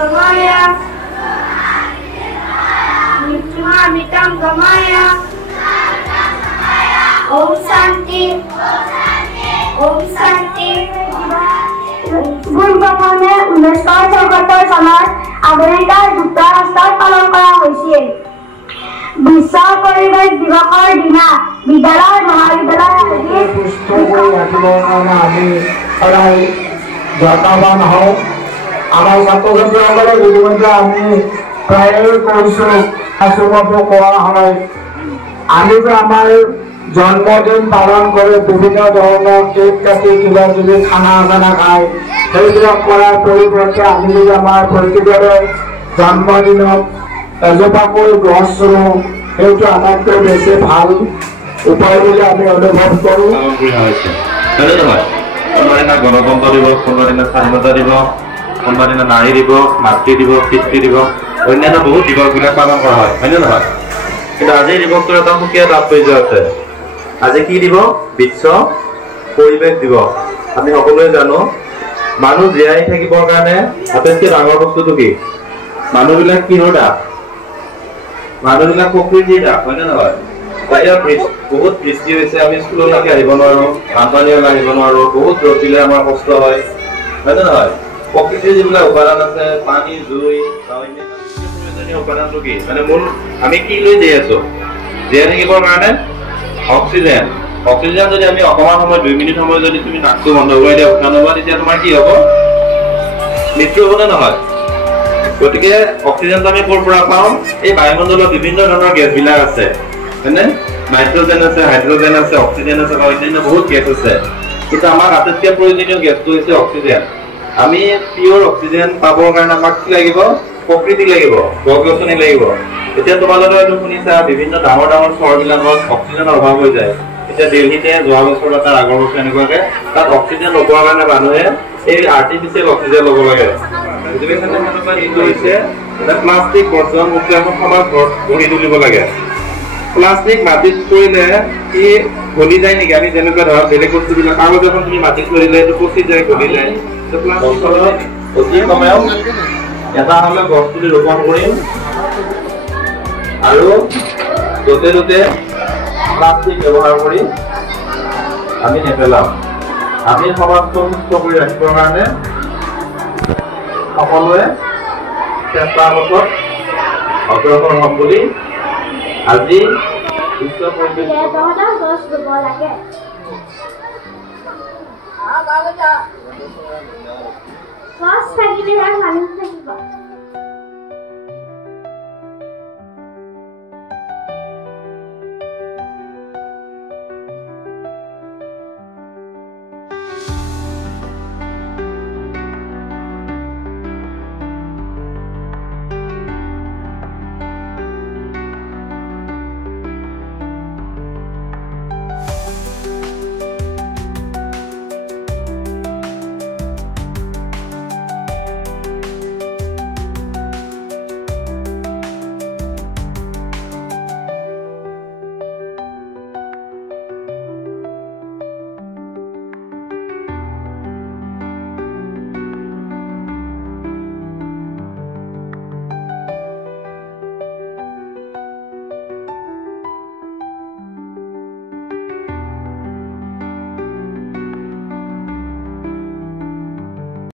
gamaya mৃত্যুমিতং গমায় ওম শান্তি পূৰ্বক্ৰমে 1974 চনত আমেৰিকাৰ যুক্তৰাষ্ট্ৰত পালন কৰা হৈছিল। বিশ্ব পৰিৱেশ দিৱসৰ দিনা বিদ্যালয় মহাবিদ্যালয় আদি সুস্থ কৰি ৰাখিবৰ কাৰণে আমি সদায় যত্নৱান হওঁ। আমাৰ ছাত্ৰ ছাত্ৰীসকলে ইতিমধ্যে আমি প্ৰায়ে কৰিছোঁ আচুমতো কোৱা হয় আমি যে আমাৰ জন্মদিন পালন কৰি বিভিন্ন ধৰণৰ কেক কাটি কিবা কিবি খানা চানা খাই সেইবিলাক কৰাৰ পৰিৱৰ্তে আমি যদি আমাৰ প্ৰকৃতৰে জন্মদিনত এজোপাকৈ গছ ৰুওঁ সেইটো আমাতকৈ বেছি ভাল উপায় বুলি আমি অনুভৱ কৰোঁ। গণতন্ত্ৰ দিৱস, কোনোদিনা স্বাধীনতা দিৱস, কোনোদিনা নাৰী দিৱস, মাতৃ দিৱস, পিতৃ দিৱস, অন্যান্য বহুত দিৱসবিলাক পালন কৰা হয়, হয়নে নহয়? কিন্তু আজিৰ দিৱসটোৰ এটা সুকীয়া তাৎপৰ্য আছে। আজি কি দিৱস? বিশ্ব পৰিৱেশ দিৱস। আমি সকলোৱে জানো মানুহ জীয়াই থাকিবৰ কাৰণে আটাইতকৈ ডাঙৰ বস্তুটো কি? মানুহবিলাক কিহৰ দাস? মানুহবিলাক প্ৰকৃতিৰ দাস, হয়নে নহয়? এতিয়া বহুত বৃষ্টি হৈছে, আমি স্কুললৈকে আহিব নোৱাৰো, বানপানী হলে আহিব নোৱাৰো, বহুত ৰ'দ দিলে আমাৰ কষ্ট হয়, হয়নে নহয়? প্ৰকৃতিৰ যিবিলাক উপাদান আছে, পানী, জুই বা অন্যান্য প্ৰয়োজনীয় উপাদানটো কি? মানে মূল আমি কি লৈ জীয়াই আছো? জীয়াই থাকিবৰ কাৰণে অক্সিজেন। অক্সিজেন যদি আমি অকমান সময় 2 মিনিট সময় যদি তুমি নাকটো বন্ধ কৰি দিয়া, উশাহ নলোৱা, তেতিয়া তোমাৰ কি হ'ব? মৃত্যু হ'ব নে নহয়? গতিকে অক্সিজেনটো আমি ক'ৰ পৰা পাওঁ? এই বায়ুমণ্ডলত বিভিন্ন ধৰণৰ গেছবিলাক আছে, হয়নে? নাইট্ৰজেন আছে, হাইড্ৰজেন আছে, অক্সিজেন আছে বা অন্যান্য বহুত গেছ আছে। কিন্তু আমাৰ আটাইতকৈ প্ৰয়োজনীয় গেছটো হৈছে অক্সিজেন। আমি পিয়ৰ অক্সিজেন পাবৰ কাৰণে আমাক কি লাগিব? প্ৰকৃতি লাগিব, গছ-গছনি লাগিব। এতিয়া তোমালোকে এইটো শুনিছা বিভিন্ন ডাঙৰ ডাঙৰ চহৰবিলাকত অক্সিজেনৰ অভাৱ হৈ যায়। এতিয়া দিল্লীতে যোৱা বছৰ বা তাৰ আগৰ বছৰ এনেকুৱাকে তাত অক্সিজেন নোপোৱাৰ কাৰণে মানুহে এই আৰ্টিফিচিয়েল অক্সিজেন ল'ব লাগে। প্লাষ্টিক বৰ্জন মুক্ত এখন সমাজ গঢ়ি তুলিব লাগে। প্লাষ্টিক মাটিত পৰিলে কি গলি যায় নেকি? আমি যেনেকুৱা ধৰক বেলেগ বস্তুবিলাক কাগজ এখন তুমি মাটিত পৰিলে এইটো পচি যায়, গলি যায়। অতি কমেও এটা হ'লে গছ পুলি ৰোপণ কৰিম আৰু য'তে ত'তে প্লাষ্টিক ব্যৱহাৰ কৰি আমি নেপেলাম। আমি সমাজখন সুস্থ কৰি ৰাখিবৰ কাৰণে সকলোৱে চেষ্টাৰ পথত অগ্ৰসৰ হ'ম বুলি আজি বিশ্ব পৰিৱেশ গছ ৰুব লাগে। গছ থাকিলেহে মানুহ